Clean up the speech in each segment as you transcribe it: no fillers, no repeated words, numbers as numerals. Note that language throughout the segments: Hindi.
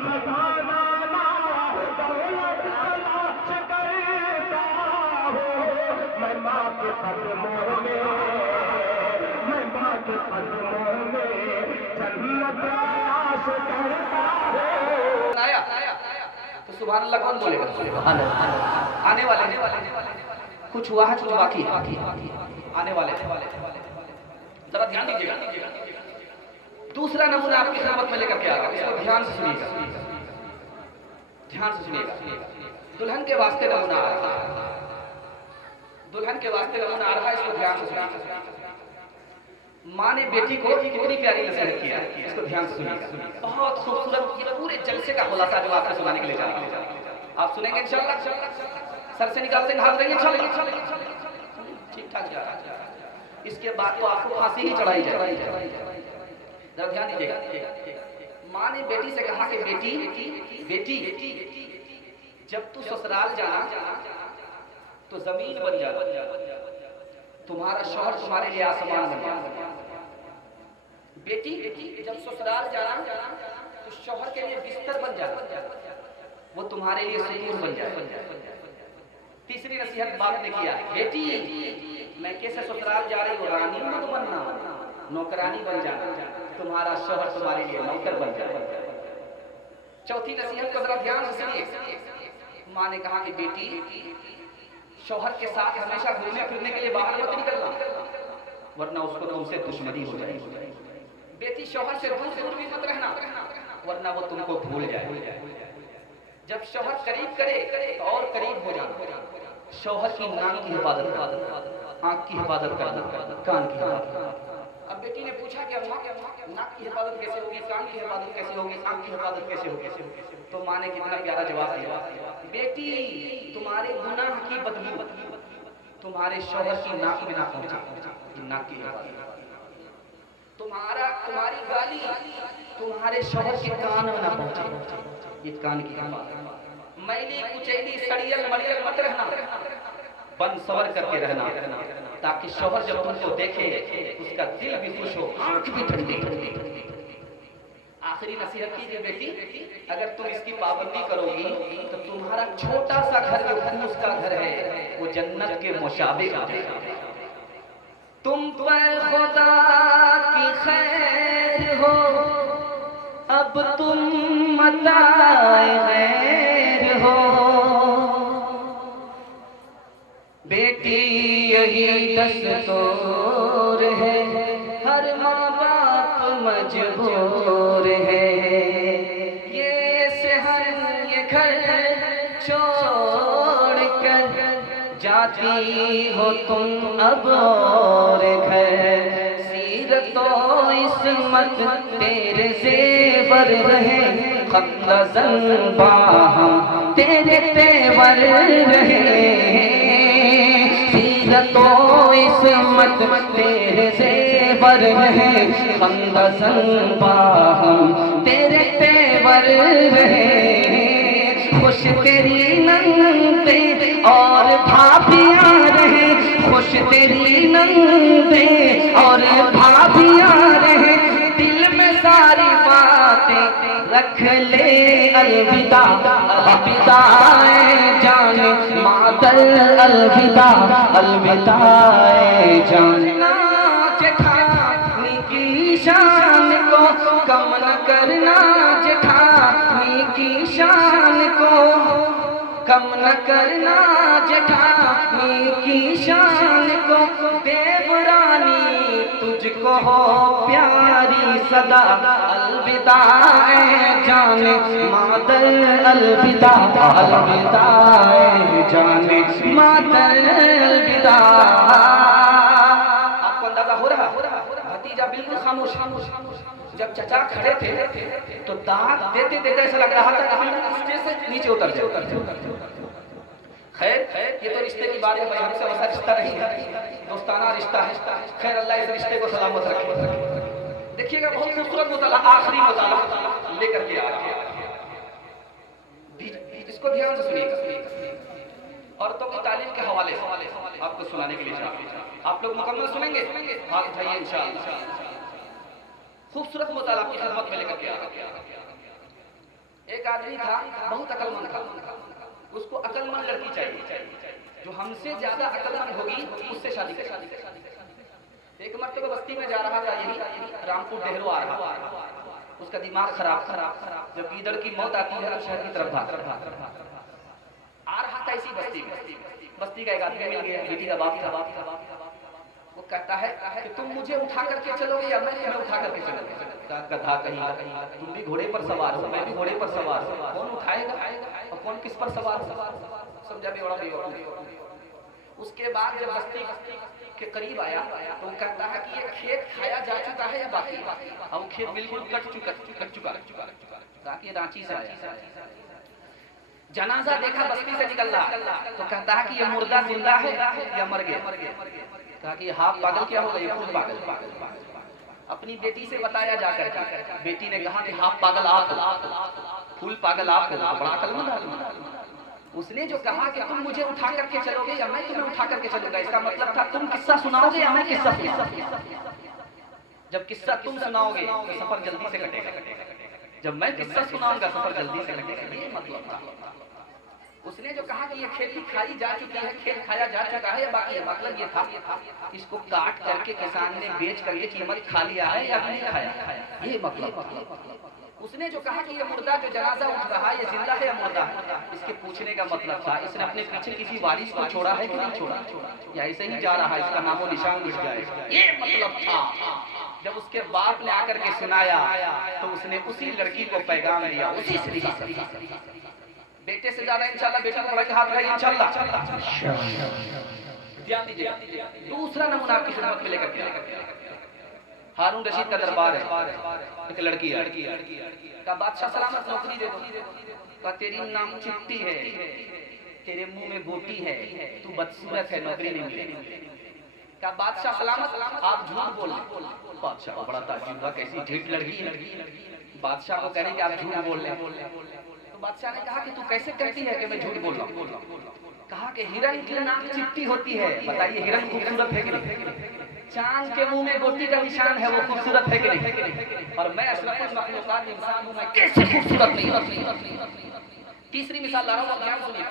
खजाना ना दौलत तलाश करता हूँ। मैं माँ के कदमों में, मैं माँ के कदमों में जन्नत तलाश करता हूँ। आया तो सुभान अल्लाह कौन बोलेगा? आने वाले कुछ हुआ है, कुछ बाकी आने वाले। जरा ध्यान दीजिएगा। दूसरा नमूना आपकी खिदमत में लेकर के आ रहा हूं, इसको ध्यान से सुनिएगा, ध्यान से सुनिएगा। दुल्हन के वास्ते नमूना आ रहा है, दुल्हन के वास्ते नमूना आ रहा है, इसको ध्यान से सुनिएगा। माँ ने बेटी को कितनी प्यारी नसीहत किया, इसको ध्यान से सुनिएगा। बहुत खूबसूरत पूरे जलसे का खुलासा जो आपको सुनाने के लिए जा रहा हूं, आप सुनेंगे इंशाअल्लाह। सर से निकालते हाथ रहिए इंशाअल्लाह, ठीक ठाक जा रहा है। इसके बाद तो आपको फांसी ही चढ़ाई जाएगी। जरा ध्यान दीजिएगा। माँ ने बेटी से कहा कि बेटी जब तू ससुराल जाना तो जमीन बन जा, तुम्हारा शौहर तुम्हारे लिए आसमान बन जा। बेटी जब ससुराल जाना तो शौहर के लिए बिस्तर बन जा, वो तुम्हारे लिए सुकून बन जाए। तीसरी नसीहत बाप ने किया, बेटी मैं कैसे ससुराल जा रही हूँ, रानी मत बनना, नौकरानी बन जाना, तुम्हारा शौहर तुम्हारे लिए नौकर बन जाए। चौथी नसीहत को जरा ध्यान से सुनिए। माँ ने कहा कि बेटी शौहर के साथ हमेशा घूमने फिरने के लिए बाहर मत निकलना, वरना उसको तुमसे दुश्मनी हो जाएगी। बेटी शौहर से दूर भी मत रहना, वरना वो तुमको भूल जाए। जब शौहर करीब करे तो और करीब हो जाना। शौहर की नाक की हिफाजत कर, आंख की हिफाजत कर, कान की हिफाजत। अब बेटी ने पूछा कि अम्मा नाक की हिफाजत कैसे होगी, कान की हिफाजत कैसे होगी, आंख की हिफाजत कैसे होगी? तो माँ ने कितना प्यारा जवाब दिया, बेटी तुम्हारे गुनाह की बदबू तुम्हारे शौहर की नाक में ना पहुंचे, नाक की हिफाजत। तुम्हारी गाली तुम्हारे शौहर के कान में ना पहुंचे, ये कान की हिफाजत। मैली कुचैली सड़ियल मड़ियल मत रहना, बन सवर करके रहना, ताकि शौहर जब तुमको देखे उसका दिल भी खुश हो, आंख भी ठंडी। आखिरी नसीहत कीजिए बेटी, अगर तुम इसकी पाबंदी करोगी तो तुम्हारा छोटा सा घर जो फूस का घर है वो जन्नत के मुशाबे हो जाएगा। तुम पर खुदा की खैर हो, अब तुम मताए गैर हो। बेटी यही दस्तूर है, हर माँ बाप मजबूर है। ये शहर ये घर छोड़ कर जाती हो तुम अब और घर। सीरत तो इस्मत तेरे ज़ेवर रहे, खंदज़न बाहम तेरे तेवर रहे। तो इस्मत तेरे ज़ेवर रहे, खंदज़न बाहम तेरे तेवर रहे। खुश तेरी नंदे और भाभियाँ रहे, खुश तेरी नंदे और भाभियाँ रहे। दिल में सारी बातें रख ले, अलविदा अलविदा जान मादर, अलविदा अलविदा जान। जेठानी की शान को कम न करना, जेठानी की शान को कम न करना, जेठानी की शान को। देवरानी तुझको हो प्यारी सदा, अलविदा जाने मादर, अलविदा अलविदा जाने मादर, अलविदा। आपको अंदाजा हो रहा? भतीजा बिल्कुल खामोश। जब चचा खड़े थे तो दांत देते देते ऐसा लग रहा था कि नीचे उतर जाए। खैर ये तो रिश्ते की बात है भाई, हमसे वैसा रिश्ता नहीं है, दोस्ताना रिश्ता है। खैर अल्लाह इस रिश्ते को सलामत रखे। देखिएगा बहुत खूबसूरत मुताला, आखिरी मुताला लेकर के आ रहा है, इसको ध्यान से सुनिएगा। औरतों की तालीम के हवाले से आपको सुनाने के लिए आप लोग मुकम्मल सुनेंगे, हाथ उठाइए इंशाअल्लाह। खूबसूरत मुताला आपकी खिदमत में लेकर के आ रहा है। एक आदमी था, बहुत अकलमंद था, उसको अकलमंद लड़की चाहिए, जो हमसे ज्यादा अकलमंद होगी उससे शादी करे। एक मर्तबा बस्ती में जा रहा था, यही रामपुर डेहरो आ रहा था, उसका दिमाग खराब, जब गीदड़ की मौत आती है तो शहर की तरफ भाग आ रहा था। इसी बस्ती का एक आदमी मिल गया, बेटी का बाप था। वो कहता है कि तुम मुझे उठा करके चलोगे या मैं तुम्हें उठा करके चलोगे? गधा कहीं, तुम भी घोड़े पर सवार हो, मैं भी घोड़े पर सवार हूं, कौन उठाएगा और कौन किस पर सवार हो? समझा भी बड़ा बेवकूफ। उसके बाद जब बस्ती के करीब आया तो वो कहता है कि ये खेत खाया जा चुका है या बाकी? अब खेत बिल्कुल कट चुका ताकि रांची से आया। जनाजा देखा बस्ती से निकल रहा तो कहता है कि ये मुर्दा जिंदा है या मर गया? कहा कि हाफ पागल क्या हो गई, फुल पागल। अपनी बेटी से बताया जाकर के, बेटी ने कहा कि हाफ पागल आप, फुल पागल आप, बड़ा अकलमंद आदमी। उसने जो कहा कि तुम मुझे उठा करके चलोगे या मैं तुम्हें उठा करके चलूंगा, इसका मतलब था तुम किस्सा सुनाओगे या मैं किस्सा सुनाऊंगा। जब किस्सा तुम सुनाओगे तो सफर जल्दी से कटेगा, जब मैं किस्सा सुनाऊंगा सफर जल्दी से कटेगा, ये मतलब था। उसने जो कहा कि ये खेती खाई जा चुकी है, खेत खाया जा चुका है या बाकी है, मतलब ये था इसको काट करके किसान ने बेच करके कीमत खा लिया है या नहीं खाया, ये मतलब। उसने जो कहा कि ये मुर्दा जो जनाजा उठ रहा है ये जिंदा है या मुर्दा है, इसके पूछने का मतलब था इसने अपने पीछे किसी वारिस को छोड़ा है कि नहीं छोड़ा, या ऐसे ही जा रहा है, इसका नामो निशान मिट जाएगा, ये मतलब था। जब उसके बाप ने आकर के सुनाया तो उसने उसी लड़की को पैगाम दिया, उसी से बेटे से ज्यादा इंशाल्लाह बेटा को बड़ा के हाथ लगाइए इंशाल्लाह। ध्यान दीजिए, दूसरा नमूना आपकी खिदमत में लेकर के हारून रशीद का दरबार है। एक लड़की का बादशाह सलामत नौकरी दे दो, का तेरी नाम चिट्ठी है, तेरे मुंह में गोटी है, तू बदसूरत है, नौकरी नहीं मिलेगी। का बादशाह सलामत आप झूठ बोल रहे। बादशाह को बड़ा ताज्जुब हुआ, कैसी ढीठ लड़की। बादशाह को कहने कि आप झूठ बोल रहे। बादशाह ने कहा कि तू कैसे कहती है कि मैं झूठ बोल रहा हूँ? कहा कि हिरन की नाक चिट्टी होती है, बताइए हिरन खूबसूरत है कि नहीं? चांद के मुंह में गोटी का निशान है, वो खूबसूरत है कि नहीं? और मैं अशरफुल मखलूकात इंसान हूं, मैं कैसे खूबसूरत नहीं? तीसरी मिसाल ला रहा हूं, ध्यान सुनिए।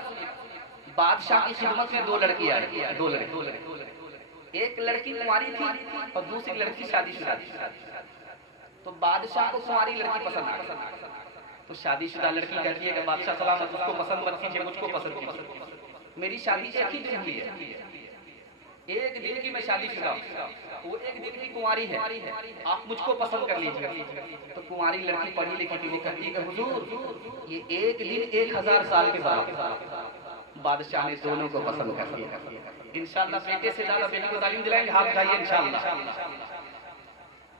बादशाह की खिदमत में दो लड़की आई, दो लड़की, एक लड़की कुंवारी थी और दूसरी लड़की शादीशुदा थी। तो बादशाह को कुंवारी लड़की पसंद आ गई, तो शादीशुदा लड़की कहती है कि बादशाह सलामत उसको पसंद मत कीजिए, मुझको पसंद कीजिए। मेरी शादी एक ही दिन हुई है, एक दिन की मैं शादीशुदा, वो एक दिन की कुंवारी है, आप मुझको पसंद कर लीजिए। तो कुंवारी लड़की पढ़ी लिखी थी, वो कहती है कि हुजूर ये एक दिन 1000 साल के बाद। बादशाह ने दोनों को पसंद कर लिया। इंशाल्लाह बेटे से ज्यादा बेटी को तालीम दिलाएंगे, हाथ उठाइए इंशाल्लाह।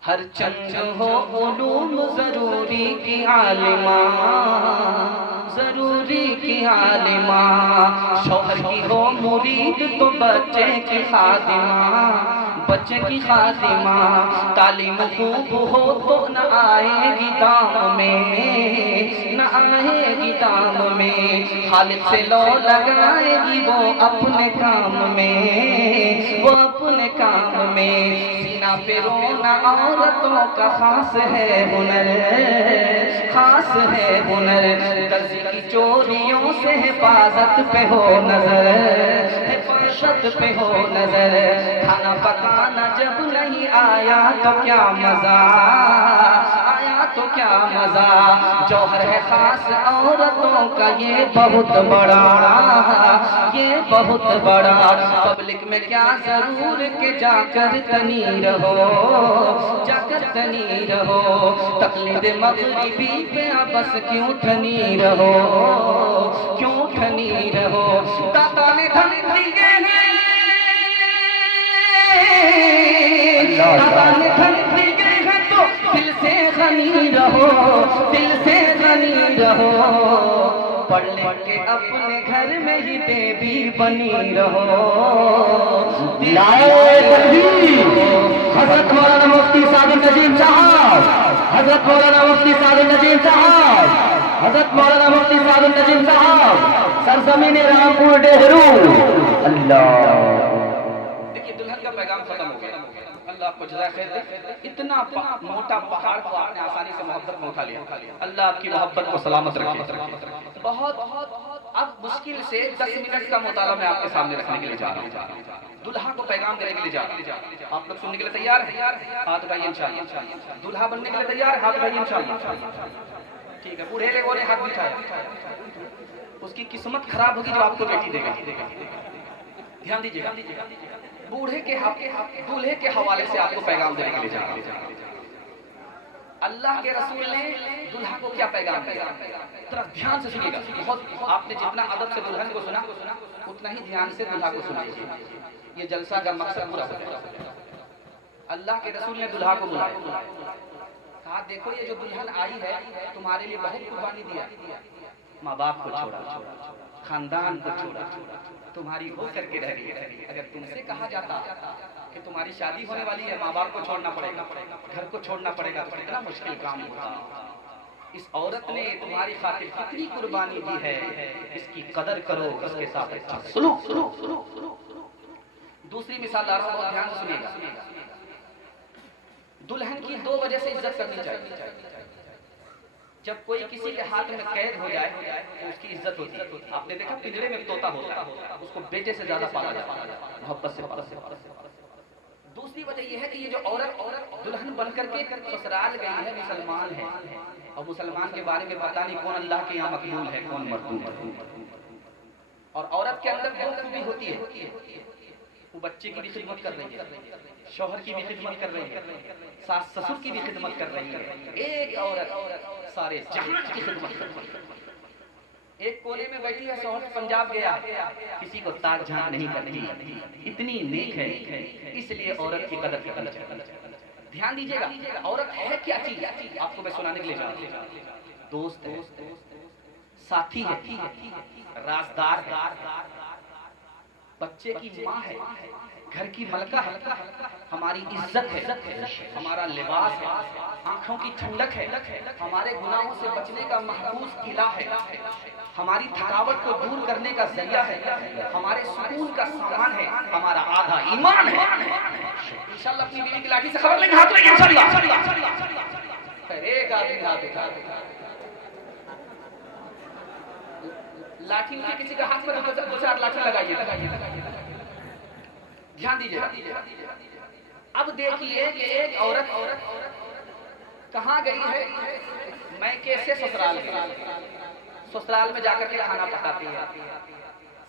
हर चंद हो उलूम जरूरी की आलिमा, जरूरी की आलिमा, शौहर की हो मुरीद तो बच्चे की खादिमा, बच्चे की खादिमा। तालीम खूब हो तो न आएगी दाम में, न आएगी दाम में, खालिद से लो लगाएगी वो अपने काम में, वो अपने काम में। सीना पे रोना औरतों का खास है हुनर, खास है हुनर। दर्जी की चोरियों से हिफाजत पे हो नजर, हिफाजत पे हो नजर। खाना पकाना जब नहीं आया तो क्या मजा, आया तो क्या मजा। जौहर है खास औरतों का ये बहुत बड़ा, ये बहुत बड़ा। पब्लिक में क्या जरूर के जाकर तनी रहो, जाकर तनी रहो। तकलीद मगरिबी पे बस क्यों ठनी रहो, क्यों ठनी रहो। दाता ने धन दिए हैं, दाता ने धन दिए हैं तो दिल से गनी रहो, दिल से गनी रहो। पढ़ लिख के अपने घर में ही देवी बनी रहो। हजरत मौलाना मुफ्ती सादिक नजीम साहब, हजरत मौलाना मुफ्ती सादिक नजीम साहब, हजरत मौलाना मुफ्ती सादिक नजीम साहब, सरजमीन रामपुर डेहरू। अल्लाह। देखिए दुल्हन का पैगाम खत्म हो गया। अल्लाह आपको जज़ा खैर दे। इतना मोटा पहाड़ को आपने आसानी से मोहब्बत में उठा लिया। अल्लाह आपकी मोहब्बत को सलामत रखे। बहुत अब मुश्किल से 10 मिनट का मुताला मैं आपके सामने रखने के लिए जा रहा हूँ। दुल्हा को पैगाम देने के लिए जा रहा हूँ। आप लोग सुनने के लिए तैयार हैं? हाथ उठाइए इंशाअल्लाह। दुल्हा बनने के लिए तैयार है? हाथ उठाइए इंशाअल्लाह। ठीक है, बूढ़े लोगों ने हाथ उठाया। उसकी किस्मत खराब होगी जो आपको बेटी देगा। ध्यान दीजिएगा, दूल्हे के हवाले से आपको पैगाम देने के लिए जा रहा हूं। अल्लाह के रसूल ने दुल्हा को क्या पैगाम दिया, जरा ध्यान से सुनिएगा। बहुत आपने जितना अदब से दुल्हन को सुना उतना ही ध्यान से दुल्हा को सुनाइए। ये जलसा का मकसद पूरा हो जाए। अल्लाह के रसूल ने दुल्हा को बुलाया, कहा देखो ये जो दुल्हन आई है तुम्हारे लिए बहुत कुर्बानी दिया, माँ बाप को छोड़ा, खानदान को छोड़ा, तुम्हारी हो करके रह गई। अगर तुमसे कहा जाता कि तुम्हारी शादी होने वाली है, माँ बाप को छोड़ना पड़ेगा, घर को छोड़ना पड़ेगा, तो कितना मुश्किल काम होता। इस औरत ने तुम्हारी खातिर कितनी कुर्बानी दी है, इसकी कदर करो, इसके साथ अच्छा सलूक। दूसरी मिसाल बहुत ध्यान से सुनिएगा। दुल्हन की 2 वजह से इज्जत करनी चाहिए। जब कोई किसी के हाथ में कैद हो जाए तो उसकी इज्जत होती है। आपने देखा पिंजरे में तोता होता है, उसको बेटे से ज्यादा पाला जाता है, मोहब्बत से पाला। दूसरी वजह यह है कि ये जो औरत दुल्हन बनकर के ससुराल गई है, मुसलमान है, और मुसलमान के बारे में पता नहीं कौन अल्लाह के यहाँ मकबूल है, कौन मरदूद है। और औरत के अंदर 2 खूबी होती है, वो बच्चे की भी खिदमत कर रही है, शौहर की भी खिदमत कर रही है, सास ससुर की भी खिदमत कर रही है। एक औरत सारे जहां की खिदमत कर रही है। एक कोने में बैठी है, शौहर पंजाब गया, किसी को ताक झांक नहीं करती, इतनी नेक है, इसलिए औरत की कदर करनी चाहिए। ध्यान दीजिएगा, औरत है क्या चीज, आपको मैं सुनाने के लिए जा रहा हूं। दोस्त है, साथी है, राजदार है, बच्चे की माँ है, घर की मलका है, हमारी इज्जत है, हमारा लिबास है, आंखों की ठंडक है, हमारे गुनाहों से बचने का महफूज किला है, हमारी थकावट को दूर करने का जरिया है, हमारे सुकून का सामान है, हमारा आधा ईमान है। इंशाअल्लाह अपनी बीवी की लाठी से खबर लेंगे, हाथ लेंगे इंशाअल्लाह। एक आदमी हाथ उठा, लाठी में किसी का हाथ पर 2-4 लाठी लगाइए। ध्यान दीजिए। अब देखिए कि एक औरत कहाँ गई है, मैं कैसे ससुराल में जाकर के खाना पकाती है,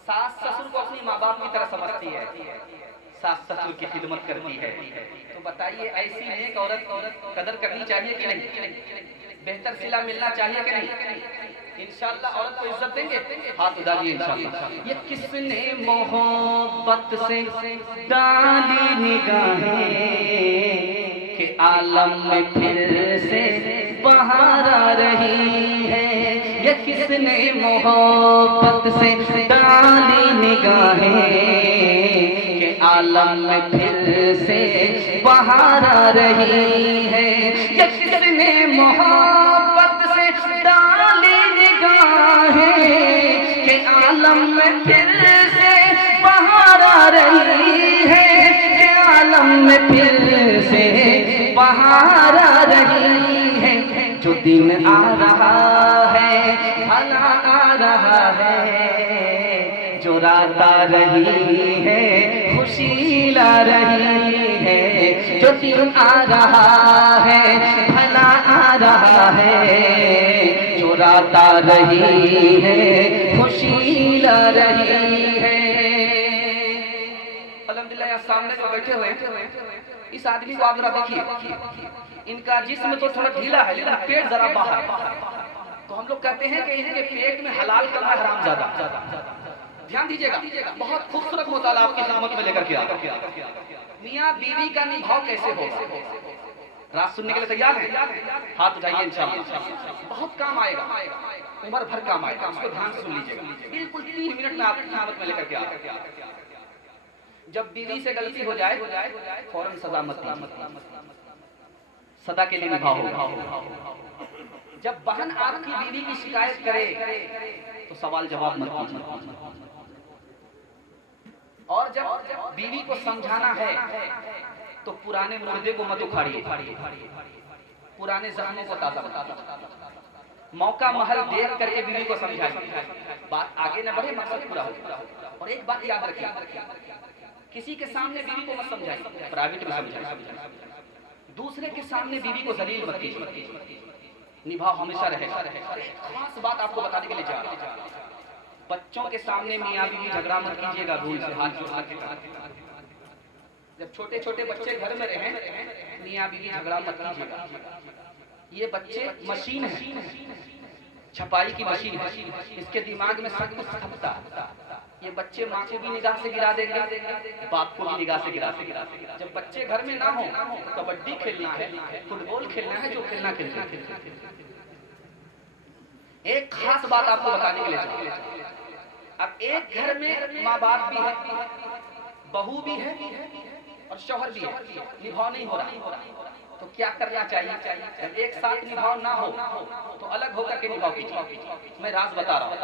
सास ससुर को अपनी माँ बाप की तरह समझती है, सास ससुर की खिदमत करती है। तो बताइए ऐसी नेक औरत कदर करनी चाहिए कि नहीं, बेहतर सिला मिलना चाहिए कि नहीं। इंशाअल्लाह औरत को इज्जत देंगे, हाथ उठाइए इंशाअल्लाह। ये किसने मोहब्बत से डाली निगाहें कि आलम में फिर से बहार आ रही है। ये किसने मोहब्बत से डाली निगाहें कि आलम में फिर से बहार आ रही है। ये किसने मोहब्बत से डाली के आलम में फिर से बहार आ रही है, के आलम में फिर से बहार आ रही है। जो दिन आ रहा है भला आ रहा है, जो रात आ रही है खुशी ला रही है। जो दिन आ रहा है भला आ रहा है, रात आ रही है खुशी ला रही है। अल्हम्दुलिल्लाह सामने जो बैठे हुए इस आदमी को आप जरा देखिए, इनका जिस्म तो थोड़ा ढीला है लेकिन पेट जरा बाहर। तो हम लोग कहते हैं कि इनके पेट में हलाल कमा हराम ज्यादा। ध्यान दीजिएगा, बहुत खूबसूरत मुताला आपकी खिदमत में लेकर के आया। मियाँ बीवी का निभाव कैसे होगा, रात सुनने के लिए तैयार है? हाथ उठाइए इंशाअल्लाह। बहुत काम आएगा, उम्र भर काम आएगा, उसको ध्यान से सुन लीजिएगा। बिल्कुल 3 मिनट में आपकी खिदमत में लेकर के आ। जब बीवी से गलती हो जाए फौरन सजा मत दीजिए, सदा के लिए निभाओ। जब बहन आपकी बीवी की शिकायत करे तो सवाल जवाब मत कीजिए। और जब बीवी को समझाना है तो पुराने मुर्दे को मत उखाड़िए, पुराने जख्मों को ताजा कीजिए। मौका महल देख करके बीवी को समझाइए, बात आगे न बढ़े, मकसद पूरा हो। और एक बात याद रखिए, किसी के सामने बीवी को मत समझाइए, प्राइवेट में समझाइए। दूसरे के सामने बीवी को जलील मत कीजिए, निभाव हमेशा रहे। खास बात आपको बताने के लिए जा रहा हूं, बच्चों के सामने मियां बीवी झगड़ा मत कीजिएगा, भूल से हाथ जोड़ के। जब छोटे छोटे बच्चे घर में रहें, मियां बीवी झगड़ा मत कीजिएगा। ये बच्चे मशीन है, छपाई की मशीन है, इसके दिमाग में सब कुछ छपता। ये बच्चे माँ को भी निगाह से गिरा देंगे, बाप को भी निगाह से गिरा देंगे। जब बच्चे घर में ना हो, कबड्डी खेलना है, फुटबॉल खेलना है, जो खेलना खेलना। एक खास बात आपको बताने के लिए चाहिए, अब एक घर में माँ बाप भी है, बहू भी है और शौहर भी है, निभाव नहीं हो रहा, तो क्या करना चाहिए? जब एक साथ निभाव ना हो तो अलग होकर के निभाव कीजिए। मैं राज बता रहा हूँ।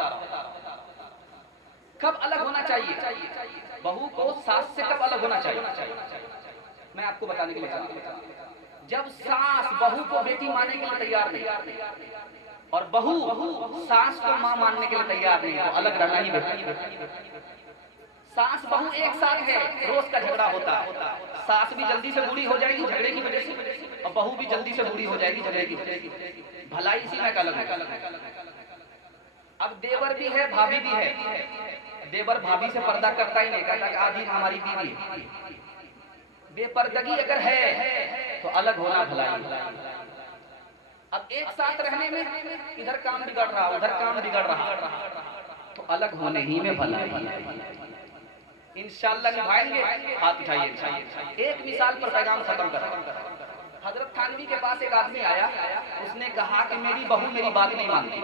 कब अलग होना चाहिए? बहू को सास से कब अलग होना चाहिए? मैं आपको बताने के लिए चाहता हूं, जब सास बहू को बेटी मानने के लिए तैयार नहीं और बहू सास को मां मानने के लिए तैयार नहीं, तो अलग रहना ही बेहतर। सास बहू एक साथ है, रोज का झगड़ा होता है, सास भी जल्दी से बूढ़ी हो जाएगी झगड़े की वजह से, और बहू भी जल्दी से बूढ़ी हो जाएगी झगड़े की वजह से। भलाई इसी में अलग है। अब देवर भी है, भाभी भी है। देवर भाभी से पर्दा करता ही नहीं, कहता कि आधी हमारी बीवी है। बेपर्दगी अगर है तो अलग होना भलाई। अब एक साथ रहने में इधर काम बिगड़ रहा, उधर काम बिगड़ रहा, तो अलग होने ही में भलाई। इंशाअल्लाह निभाएंगे, हाथ उठाइए। एक मिसाल पर पैगाम खत्म कर। हजरत थानवी के पास एक आदमी आया, उसने कहा कि मेरी बहू मेरी बात नहीं मानती।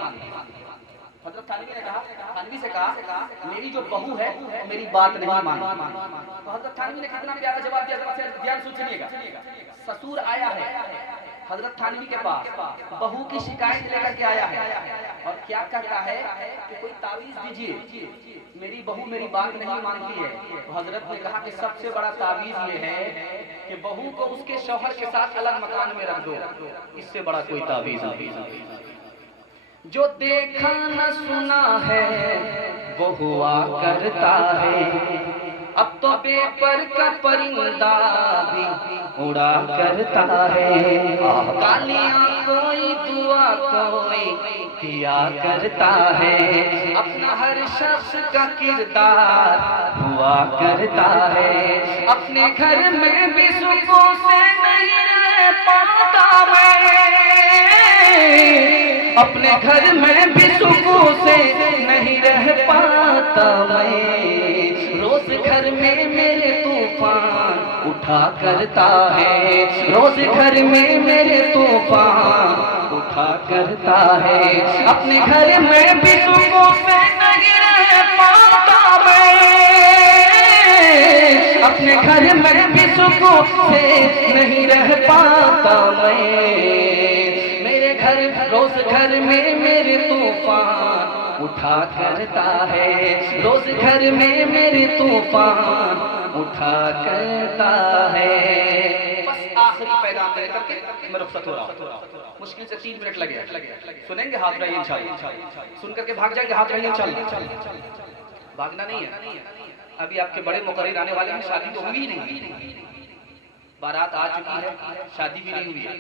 हजरत थानवी ने कहा, थानवी से कहा, मेरी जो बहू है मेरी बात नहीं मानती। तो हजरत थानवी ने कितना प्यारा जवाब दिया, ध्यान सुनिएगा। ससुर आया है हजरत थानवी के पास, बहू की शिकायत लेकर के आया है और क्या कहता है कि कोई तावीज दीजिए, मेरी बहू मेरी बात नहीं मानती है। तो हजरत ने कहा कि सबसे बड़ा तावीज ये है कि बहू को उसके शौहर के साथ अलग मकान में रख दो, इससे बड़ा कोई तावीज नहीं। जो देखा न सुना है वो हुआ करता है, अब तो बेपर का परिंदा भी उड़ा करता है। गालियां कोई दुआ कोई किया करता है, अपना हर शख्स का किरदार हुआ करता है। अपने घर में भी सुकून से नहीं रह पाता मैं, अपने घर में भी सुकून से नहीं रह पाता मैं। रोज घर में मेरे तूफान उठा करता है, रोज घर में मेरे तूफान उठा करता है। अपने घर में भी सुकून से नहीं रह पाता मैं, अपने घर में भी सुकून से नहीं रह पाता मैं। रोज घर में मेरे तूफान उठा करता है, रोज घर में मेरे तूफान उठा करता है। बस आखिरी पैगाम दे करके मैं रुखसत हो रहा हूँ। मुश्किल से 3 मिनट लगे, सुनेंगे हाथ रहिए इंशाल्लाह, सुन करके भाग जाएंगे, हाथ रहिए इंशाल्लाह। भागना नहीं है, अभी आपके बड़े मुकर्रिर आने वाले हैं, शादी तो हुई नहीं, बारात आ चुकी है, शादी भी नहीं हुई है,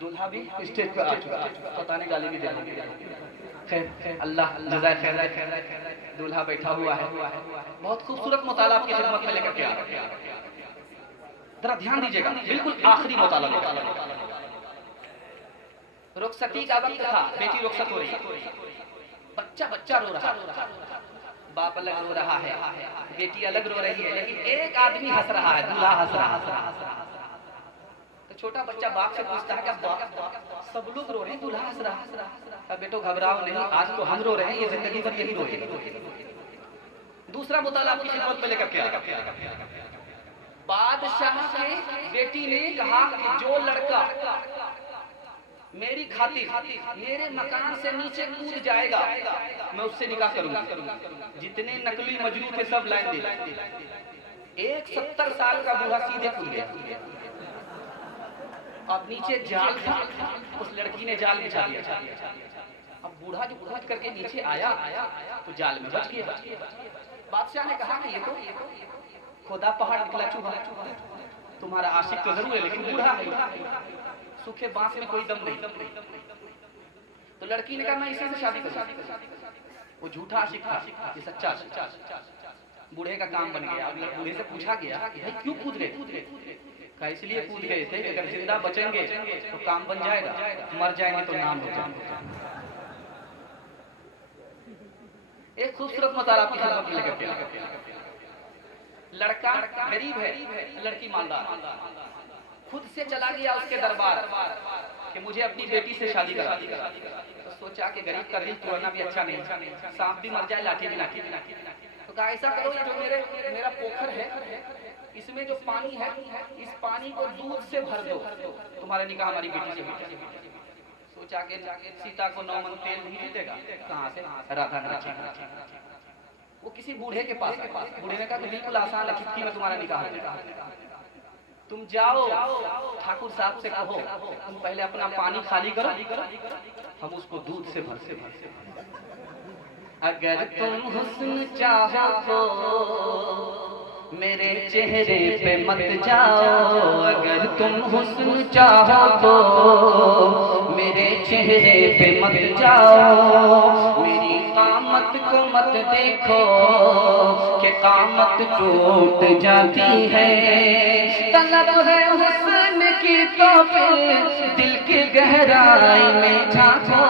दूल्हा भी स्टेज पे आ चुका है, पता नहीं गाली भी दे रहे। खैर अल्लाह जज़ाए खैर, दूल्हा बैठा हुआ है, बहुत खूबसूरत मुताला आपकी खिदमत में लेकर के आ रहा है। जरा ध्यान दीजिएगा, बिल्कुल आखिरी मुताला लेकर। रुखसती का वक्त था, बेटी रुखसत हो रही है, बच्चा रो रहा है, बाप अलग रो रहा है, बेटी अलग रो रही है, लेकिन एक आदमी हंस रहा है, दूल्हा हंस रहा है। छोटा बच्चा बाप से पूछता है कि सब लोग रो रहे हैं, दूल्हा हंस रहा है। अब बेटो घबराओ नहीं, आज तो हम रो रहे हैं, ये जिंदगी भर यही रोएंगे। दूसरा मुताला आपकी खिदमत में लेकर के आया। बादशाह के बेटी ने कहा कि जो लड़का मेरी खातिर मेरे मकान से नीचे कूद जाएगा मैं उससे निकाह करूंगा। जितने नकली मजनू थे सब लाइन दे, एक 70 साल का बूढ़ा सीधे कूद गया। अब नीचे जाल था, उस लड़की ने जाल बिछा दिया। अब बूढ़ा जो कूद करके नीचे आया तो जाल में बच गया। बादशाह ने कहा कि ये तो खुदा पहाड़ निकला चूहा, तुम्हारा आशिक तो जरूर है लेकिन बूढ़ा है, सूखे बांस में कोई दम नहीं। तो लड़की ने कहा मैं इसी से शादी करूंगा। वो झूठा आशिक था, ये सच्चा आशिक। बूढ़े का काम बन गया। अब बूढ़े से पूछा गया कि भाई क्यों कूद गए? कहा इसलिए कूद गए थे कि अगर जिंदा बचेंगे तो काम बन जाएगा, मर जाएंगे तो नाम हो जाएगा। एक खूबसूरत मताल आपकी खिदमत में लेकर के। लड़का गरीब है, लड़की मालदार। खुद से चला गया उसके दरबार कि मुझे अपनी बेटी से शादी करा। तो सोचा कि गरीब का दिल तोड़ना भी अच्छा नहीं, सांप भी मर जाए लाठी भी लाठी। तो कहा ऐसा करो, ये जो मेरा पोखर है इसमें जो पानी है इस पानी को दूध से भर दो, तुम्हारा निकाह हमारी बेटी से हो। सोचा कि सीता को 9 मन तेल नहीं देगा, कहाँ से राधा नाची। वो किसी बूढ़े के पास, बूढ़े ने कहा कि बिल्कुल आसान है, चुटकी में तुम्हारा निकाह होगा। तुम जाओ ठाकुर साहब से कहो तुम पहले अपना पानी खाली करो, हम उसको दूध से भर। अगर तुम हुस्न चाहो तो मेरे चेहरे पे मत जाओ, अगर तुम हुस्न चाहो तो मेरे चेहरे पे मत जाओ। मेरी कामत को मत देखो कि कामत टूट जाती है। तलब है हुस्न की तो फिर दिल की गहराई में झांको।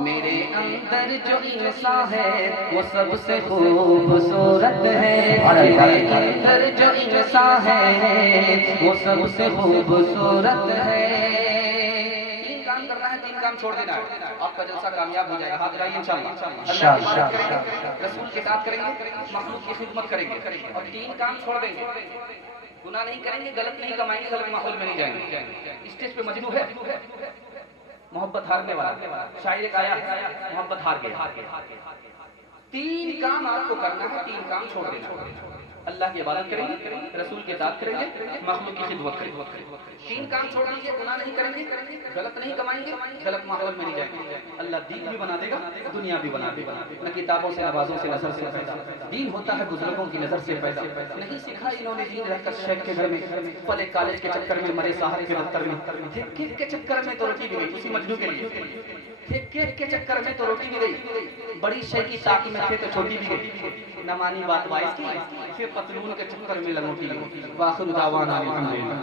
मेरे अंदर जो इंसान है वो सबसे खूबसूरत है। मेरे अंदर जो इंसान है वो सबसे खूबसूरत है। 3 काम करना है, 3 काम छोड़ देना है, आपका जलसा कामयाब हो जाएगा। हाथ लगाइए इंशाअल्लाह। अल्लाह की इबादत करेंगे, रसूल के साथ करेंगे, मखलूक की खिदमत करेंगे और 3 काम छोड़ देंगे। गुनाह नहीं करेंगे, गलत नहीं कमाएंगे, गलत माहौल में नहीं जाएंगे। स्टेज पे मजनू है, मोहब्बत हारने वाला, शायर एक आया मोहब्बत हार गया। 3 काम आपको करना है, 3 काम छोड़ देना। अल्लाह की इबादत करेंगे, रसूल के साथ करेंगे, मखलूक की खिदमत करेंगे। 3 काम छोड़ दीजिए, गुनाह नहीं करेंगे, गलत नहीं कमाएंगे, गलत माहौल में नहीं जाएंगे। अल्लाह दीन भी बना देगा, दुनिया भी बना देगा। न किताबों से, नवाजों से, नजर से पैदा। दीन होता है बुजुर्गों की नजर से पैदा। नहीं सीखा इन्होंने दीन रहकर शेख के घर में, पले कॉलेज के चक्कर में, मरे साहब के दफ्तर में, केक के चक्कर में तो रोटी भी गई उसी मजनू के लिए। केक के चक्कर में तो रोटी भी गई, बड़ी शे की ताक में थे तो छोटी भी गई। न मानी बात वाइस की, फिर पतलून के चक्कर में लंगोटी गई। वाखिर दावाना अल्हम्दुलिल्लाह।